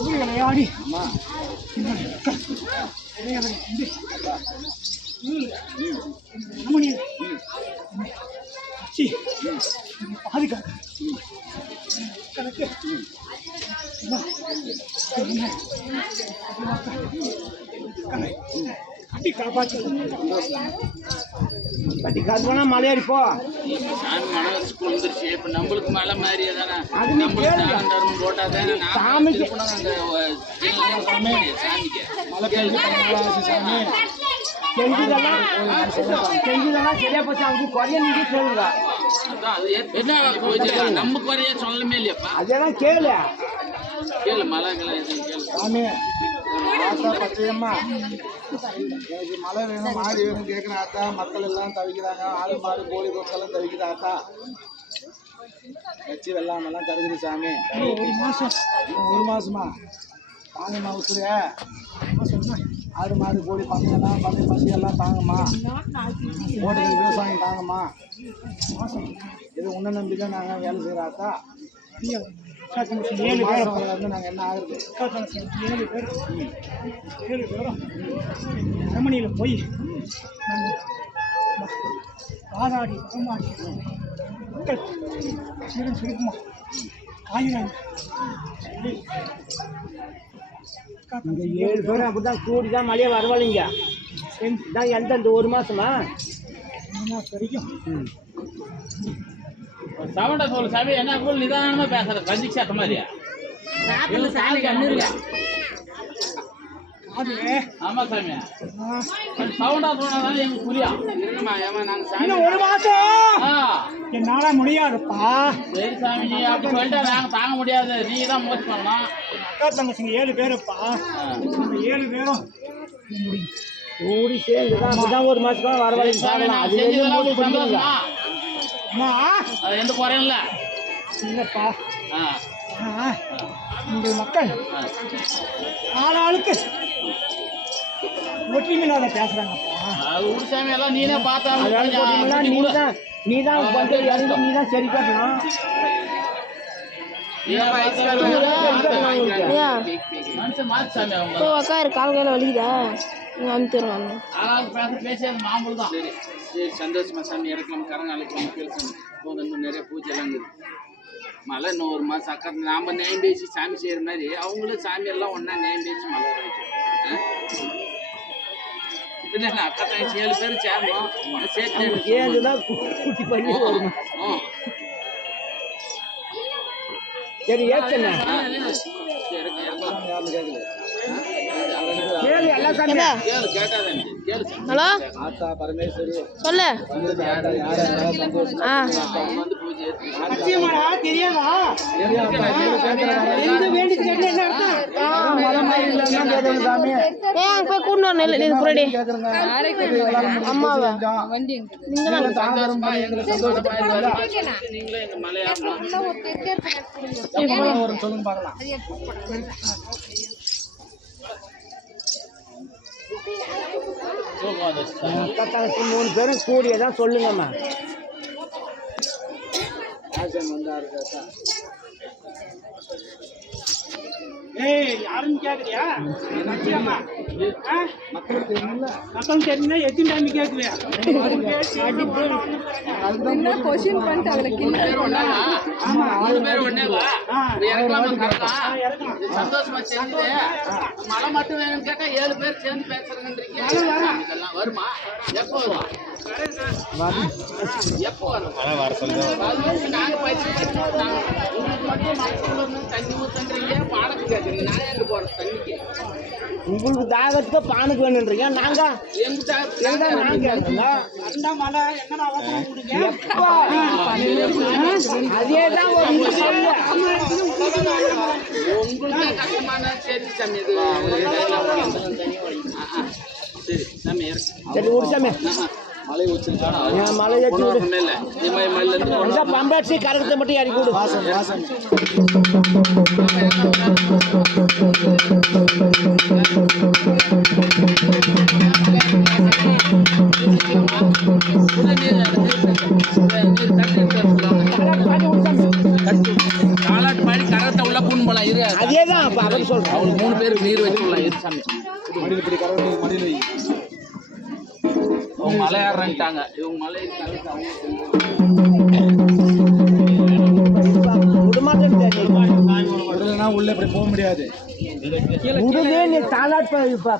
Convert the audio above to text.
விளையாடி பாதுகாக்க கணக்கு கட்டி காத்துனா மலையாடி போ. சாமி மழை ஸ்கூல் வந்துருச்சு இப்ப நம்மளுக்கு மழை மாதிரி கேளுங்க. போட்டா சாமிக்கு- மலை செஞ்சதெல்லாம் செஞ்சதெல்லாம் சரியா போச்சு. அவங்க குறைய நீங்க சொல்லுங்க அதான் அது ஏ- என்ன நம்ம குறைய சொல்லணுமே இல்லையாப்பா? அதெல்லாம் கேளு. கேளு மழை கிளை. சாமி. பச்சையம்மா. எனக்கு மழை வேணும் மாடி வேணும் கேட்குற ஆத்தா மக்கள் எல்லாம் தவிக்கிறாங்க. ஆடு மாடு கோழி கொக்கெல்லாம் தவிக்குது ஆத்தா வச்சு வெள்ளாமெல்லாம் கருகுது சாமி. ஒரு மாசம். இன்னும் ஒரு மாசமா? தாங்கம்மா உசுரிய ஆடு மாடு கோழி பந்தய பசி எல்லாம் தாங்கம்மா ஓடுறது விவசாயம் தாங்கம்மா இது உன்னை நம்பி தான் நாங்கள் வேலை செய்கிற ஆத்தா ஏழு பேர் வந்து நாங்கள் என்ன ஆகுறது ஏழு பேர் ஏழு பேரும் ஜெர்மனியில் போய் நாங்கள் வாதாடி பகமாடி மக்கள் சீரும் சுருக்குமா ஆயினாங்க இந்த ஏழு பேரும் அப்படி தான் கூடி தான் மழையே வரவாளிங்க தான் எந்த மாதமா ஒரு மாதம் வரைக்கும் சவுண்டா சொல்லு சாமி என்ன கூட நிதானமா பேசுற கஞ்சிக்கு சாத்த மாதிரியா சாமிக்கு அண்ணு அது ஆமா சாமி. சவுண்டா சொன்னாதான் எங்களுக்கு புரியும் இருங்கம்மா ஏமா நாங்க சாமி இன்னும் ஒரு மாசம். என்னால முடியாதுப்பா. சரி சாமி நீ அப்படி சொல்லிட்டா நாங்க தாங்க முடியாது. நீங்க தான் முயற்சி பண்ணணும் அக்கா தங்கச்சிங்க ஏழு பேருப்பா. ஏழு பேரும். முடியும் கூடி சேர்ந்து தான் அப்படிதான் ஒரு மாசமா வரவாளிங்க சாமி அது. சந்தோஷமா. அது எந்த குறையும் இல்ல. இல்லப்பா. ஆ. மக்கள். ஆளாளுக்கு ஒற்றுமையில்லாத பேசுறாங்கப்பா. அது விடு சாமி எல்லாம் நீனே பார்த்தா நீ தான் நீ தான் கொஞ்சம் இறங்கி நீ தான் சரி கட்டணும். மனுஷன் மாத்து சாமி அவங்க. ஓ அக்கா இருக்கு கால் கையில் வலிக்குதா? நீங்கள் அமுத்திடுறோம் ஆளாளுக்கு பேச பேசியது மாமூல் தான் சரி சரி சந்தோஷமா சாமி இறக்கலாம் கரங்க அழைக்கலாம் பேசணும் போதும் நிறைய பூஜை எல்லாம் இருக்குது மழை இன்னும் ஒரு மாதம் அக்கா நாம பேசி சாமி செய்கிற மாதிரி அவங்களும் சாமி எல்லாம் ஒன்றா நியாயம் பேசி மழை இல்லை அக்கா தங்கச்சி ஏழு பேர் சேரணும் சேர்த்து சேர்ந்து தான் கூட்டி பண்ணி வரும் சரி ஏச்சண்ணே ஹலோ? சொல்லு. ஆ. தெரியாதா? ஏன் போய் வரணும் இல்லை அம்மாவா தாங்க எங்களுக்கு சந்தோஷமா இருக்குல்ல நீங்களே இந்த மலையாளம் எப்போ வரும் சொல்லுங்க பார்க்கலாம் தூக்கம் வந்துருச்சு சாமி. அக்கா தங்கச்சி மூணு பேரும் கூடியதான் சொல்லுங்கம்மா. ஆசன் வந்தாரு ஏய் யாருன்னு கேக்குறியா? தெரியல மக்கள் தெரிஞ்சா எத்தனை டைம் கேக்குறியா? ஆமா. மூணு பேர் ஒண்ணேவா? இது இறக்கலாமா, கரெக்டா? இது சந்தோஷமா சேர்ந்து, மழை மட்டும் வேணும்னு கேட்டா ஏழு பேர் சேர்ந்து. இதெல்லாம் வருமா? எப்போ வரும் எப்போ வரும் அது நாங்க பயிற்சி பண்ணி நாங்க. உங்களுக்கு மட்டும் மனசுல இருந்து தண்ணி ஊத்துன்றீங்க உங்களுக்கு தாகத்துக்கு பானுக்கு வேணுன்றீங்க. நாங்க எங்கிட்ட அதே தான் ஒரு சரி சாமி மலை வச்சிருக்கான் மலை ஏற்றி விடு இந்த பம்பாட்சி கரகத்தை மட்டும் ஏறி கூடு. வாசன் வாசன். காலாட்டு மாதிரி கரகத்தை உள்ள பூன் போலாம் இரு. அதேதான் அவன் சொல்றான் அவனுக்கு மூணு பேருக்கு நீர் வச்சு விடலாம் எரிசாமி மடியில் இப்படி கரகத்தை மடியில் அவங்க மலை ஏறான்ட்டாங்க இவங்க மலை உள்ள இப்படி போக முடியாது.